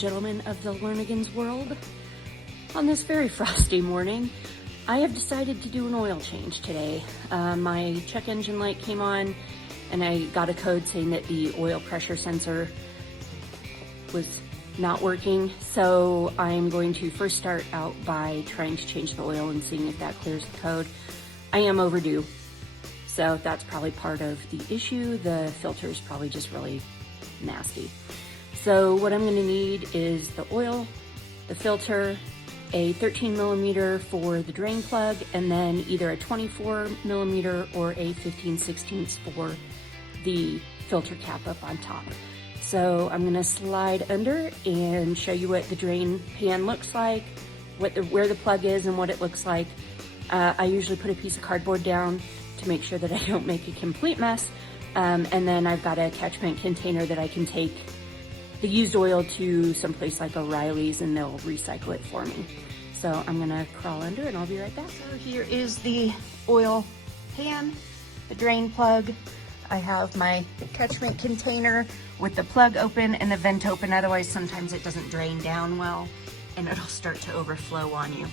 gentlemen of the Learnigans world. On this very frosty morning, I have decided to do an oil change today. My check engine light came on and I got a code saying that the oil pressure sensor was not working. So I'm going to first start out by trying to change the oil and seeing if that clears the code. I am overdue, so that's probably part of the issue. The filter is probably just really nasty. So what I'm gonna need is the oil, the filter, a 13 millimeter for the drain plug, and then either a 24 millimeter or a 15/16 for the filter cap up on top. So I'm gonna slide under and show you what the drain pan looks like, where the plug is and what it looks like. I usually put a piece of cardboard down to make sure that I don't make a complete mess. And then I've got a catchment container that I can take the used oil to someplace like O'Reilly's and they'll recycle it for me. So I'm gonna crawl under and I'll be right back. So here is the oil pan, the drain plug. I have my catchment container with the plug open and the vent open, otherwise sometimes it doesn't drain down well and it'll start to overflow on you.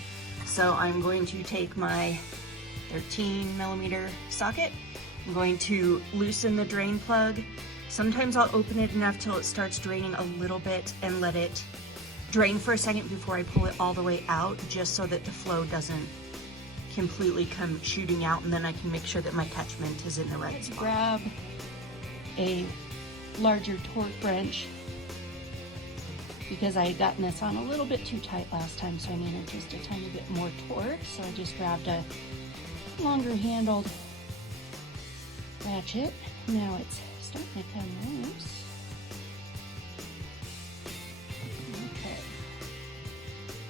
So I'm going to take my 13 millimeter socket. I'm going to loosen the drain plug. Sometimes I'll open it enough till it starts draining a little bit and let it drain for a second before I pull it all the way out, just so that the flow doesn't completely come shooting out, and then I can make sure that my catchment is in the right spot. Grab a larger torque wrench because I had gotten this on a little bit too tight last time, so I needed just a tiny bit more torque. So I just grabbed a longer handled ratchet. Now it's starting to come loose. Okay.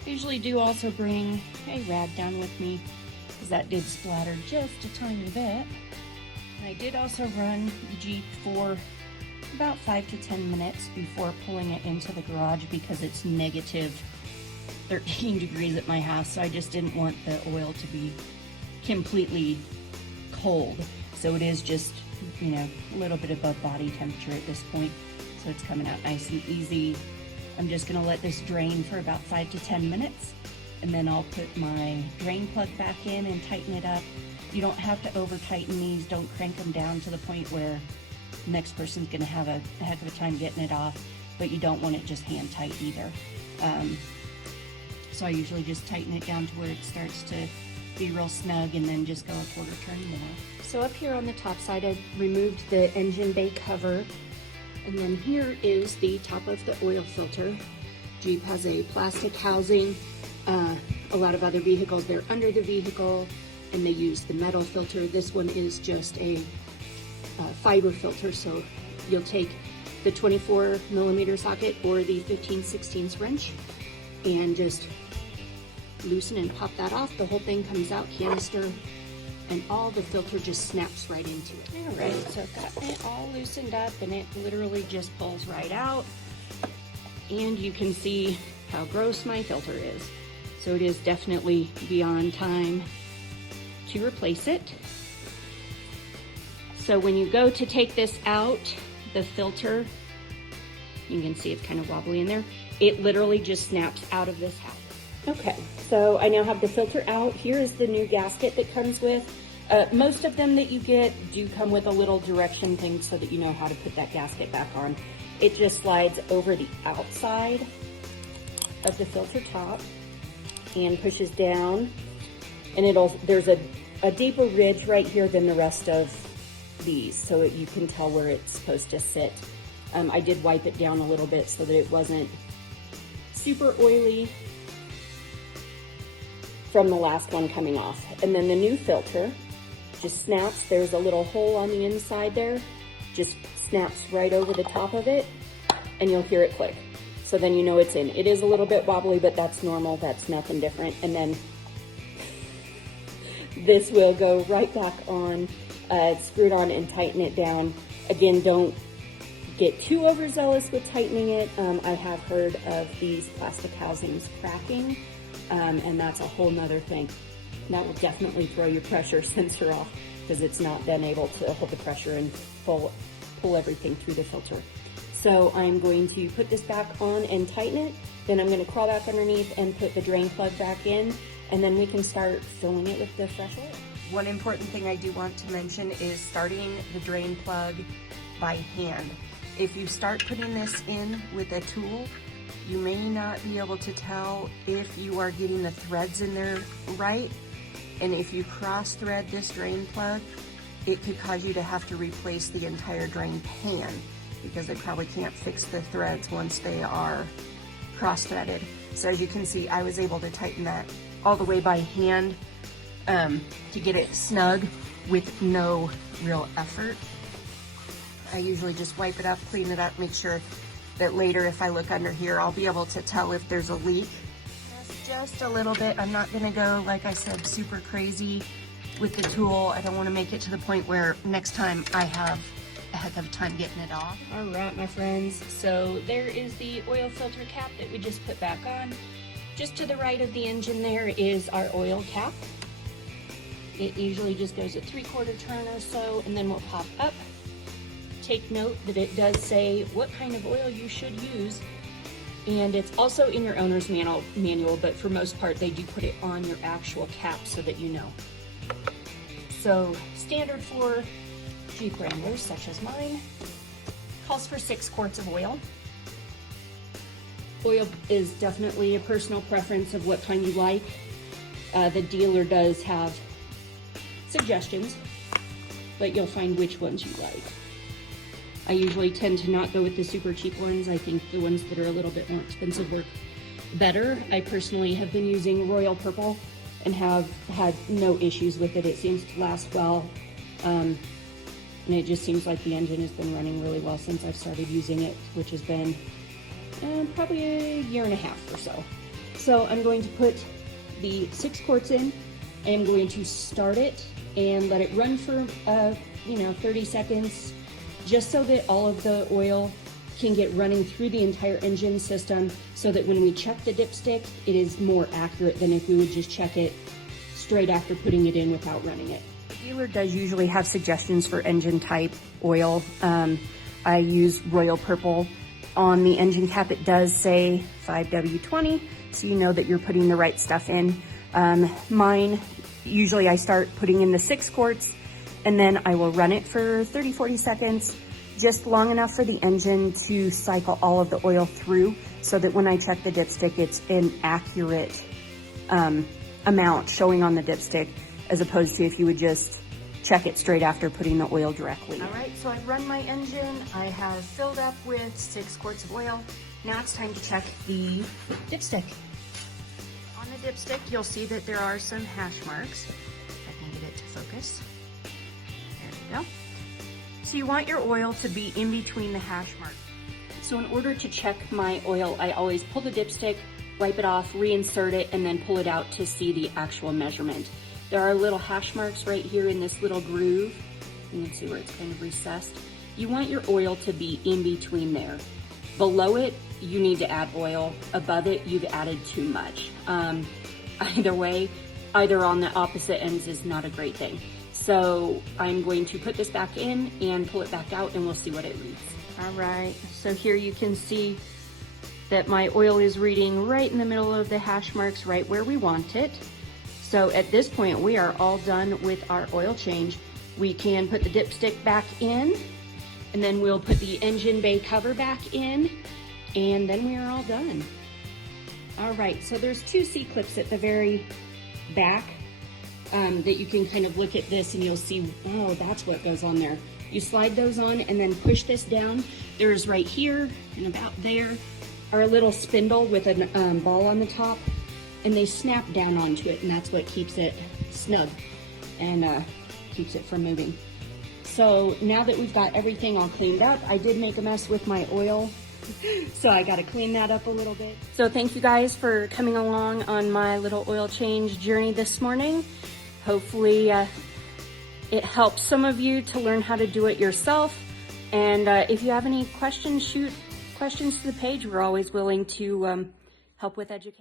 I usually do also bring a rag down with me because that did splatter just a tiny bit. And I did also run the Jeep for about 5 to 10 minutes before pulling it into the garage because it's negative 13 degrees at my house, so I just didn't want the oil to be completely cold. So it is just, you know, a little bit above body temperature at this point, so it's coming out nice and easy. I'm just gonna let this drain for about 5 to 10 minutes, and then I'll put my drain plug back in and tighten it up. You don't have to over tighten these, don't crank them down to the point where the next person's gonna have a heck of a time getting it off, but you don't want it just hand tight either. So I usually just tighten it down to where it starts to be real snug and then just go a quarter turn more. So up here on the top side, I removed the engine bay cover, and then here is the top of the oil filter. Jeep has a plastic housing. A lot of other vehicles, they're under the vehicle and they use the metal filter. This one is just a fiber filter, so you'll take the 24 millimeter socket or the 15/16 wrench and just loosen and pop that off. The whole thing comes out, canister, and all the filter just snaps right into it. All right, so I've got it all loosened up and it literally just pulls right out. And you can see how gross my filter is. So it is definitely beyond time to replace it. So when you go to take this out, the filter, you can see it's kind of wobbly in there. It literally just snaps out of this house. Okay, so I now have the filter out. Here is the new gasket that comes with. Most of them that you get do come with a little direction thing so that you know how to put that gasket back on. It just slides over the outside of the filter top and pushes down, and there's a deeper ridge right here than the rest of these, so you can tell where it's supposed to sit. I did wipe it down a little bit so that it wasn't super oily from the last one coming off. And then the new filter just snaps. There's a little hole on the inside there, just snaps right over the top of it, and you'll hear it click. So then you know it's in. It is a little bit wobbly, but that's normal. That's nothing different. And then this will go right back on. It's screwed on and tighten it down. Again, don't get too overzealous with tightening it. I have heard of these plastic housings cracking, and that's a whole nother thing. That will definitely throw your pressure sensor off because it's not then able to hold the pressure and pull everything through the filter. So I'm going to put this back on and tighten it. Then I'm going to crawl back underneath and put the drain plug back in, and then we can start filling it with the fresh oil. One important thing I do want to mention is starting the drain plug by hand. If you start putting this in with a tool, you may not be able to tell if you are getting the threads in there right. And if you cross thread this drain plug, it could cause you to have to replace the entire drain pan, because they probably can't fix the threads once they are cross-threaded. So as you can see, I was able to tighten that all the way by hand to get it snug with no real effort. I usually just wipe it up, clean it up, make sure that later if I look under here, I'll be able to tell if there's a leak. Just a little bit. I'm not gonna go, like I said, super crazy with the tool. I don't wanna make it to the point where next time I have a heck of a time getting it off. All right, my friends. So there is the oil filter cap that we just put back on. Just to the right of the engine there is our oil cap. It usually just goes a 3/4 turn or so, and then we'll pop up. Take note that it does say what kind of oil you should use, and it's also in your owner's manual, but for most part they do put it on your actual cap so that you know. So standard for Jeep Wranglers such as mine calls for 6 quarts of oil. Oil is definitely a personal preference of what kind you like. The dealer does have suggestions, but you'll find which ones you like. I usually tend to not go with the super cheap ones. I think the ones that are a little bit more expensive work better. I personally have been using Royal Purple and have had no issues with it. It seems to last well, and it just seems like the engine has been running really well since I've started using it, which has been probably a 1.5 years or so. So I'm going to put the 6 quarts in. I'm going to start it and let it run for 30 seconds, just so that all of the oil can get running through the entire engine system, so that when we check the dipstick, it is more accurate than if we would just check it straight after putting it in without running it. The dealer does usually have suggestions for engine type oil. I use Royal Purple. On the engine cap, it does say 5W20, so you know that you're putting the right stuff in. Mine, usually I start putting in the 6 quarts, and then I will run it for 30-40 seconds, just long enough for the engine to cycle all of the oil through, so that when I check the dipstick, it's an accurate amount showing on the dipstick, as opposed to if you would just check it straight after putting the oil directly. All right, so I've run my engine. I have filled up with 6 quarts of oil. Now it's time to check the dipstick. On the dipstick, you'll see that there are some hash marks. If I can get it to focus. There we go. So you want your oil to be in between the hash marks. So in order to check my oil, I always pull the dipstick, wipe it off, reinsert it, and then pull it out to see the actual measurement. There are little hash marks right here in this little groove. You can see where it's kind of recessed. You want your oil to be in between there. Below it, you need to add oil. Above it, you've added too much. Either way, either on the opposite ends is not a great thing. So I'm going to put this back in and pull it back out, and we'll see what it reads. All right, so here you can see that my oil is reading right in the middle of the hash marks, right where we want it. So at this point, we are all done with our oil change. We can put the dipstick back in, and then we'll put the engine bay cover back in, and then we are all done. All right, so there's 2 C-clips at the very back that you can kind of look at this and you'll see, oh, that's what goes on there. You slide those on and then push this down. There's right here and about there are a little spindle with a ball on the top, and they snap down onto it, and that's what keeps it snug and keeps it from moving. So now that we've got everything all cleaned up, I did make a mess with my oil, so I got to clean that up a little bit. So thank you guys for coming along on my little oil change journey this morning. Hopefully it helps some of you to learn how to do it yourself. And if you have any questions, shoot questions to the page. We're always willing to help with education.